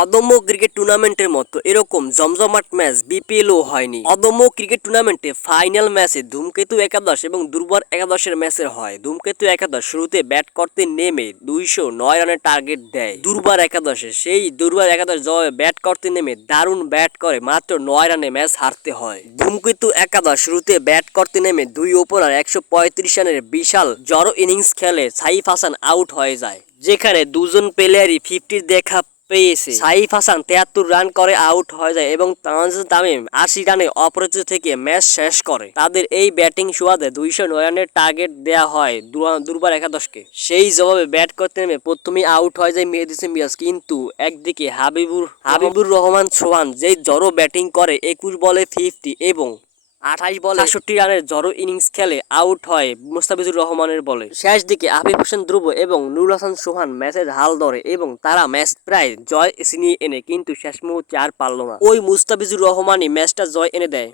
অদম্য ক্রিকেট টুর্নামেন্টের মতো এরকম জমজমাট ম্যাচ বিপিএলও হয়নি। অদম্য ক্রিকেট টুর্নামেন্টে ফাইনাল ম্যাচে ধূমকেতু একাদশ এবং দুর্বার একাদশের ম্যাচের হয়। ধূমকেতু একাদশ শুরুতে ব্যাট করতে নেমে 209 রানের টার্গেট দেয় দুর্বার একাদশে। সেই দুর্বার একাদশ জবাবে ব্যাট করতে নেমে দারুণ ব্যাট করে মাত্র 9 রানে ম্যাচ হারতে হয়। ধূমকেতু একাদশ শুরুতে ব্যাট করতে নেমে দুই ওপেনার 135 রানের বিশাল জড়ো ইনিংস খেলে সাইফ হাসান আউট হয়ে যায়, যেখানে দুজন প্লেয়ারই 50 দেখা পেয়েছে। সাইফ হাসান 73 রান করে আউট হয়ে যায় এবং তানজিদ তামিম 80 রানে অপরাজিত থেকে ম্যাচ শেষ করে। তাদের এই ব্যাটিং সুবাদে 209 রানের টার্গেট দেয়া হয় দুর্বার একাদশকে। সেই জবাবে ব্যাট করতে নেমে প্রথমেই আউট হয়ে যায় মেহেদী হাসান মিরাজ, কিন্তু একদিকে হাবিবুর রহমান সোহান যেই জড়ো ব্যাটিং করে 21 বলে 50 এবং 28 বলে 66 রানের জড়ো ইনিংস খেলে আউট হয় মুস্তাফিজুর রহমানের বলে। শেষ দিকে আফিফ হোসেন ধ্রুব এবং নুরুল হাসান সোহান ম্যাচের হাল ধরে এবং তারা ম্যাচ প্রায় জয় ছিনিয়ে এনে কিন্তু শেষ মুহূর্তে আর পারল না। ওই মুস্তাফিজুর রহমানই ম্যাচটা জয় এনে দেয়।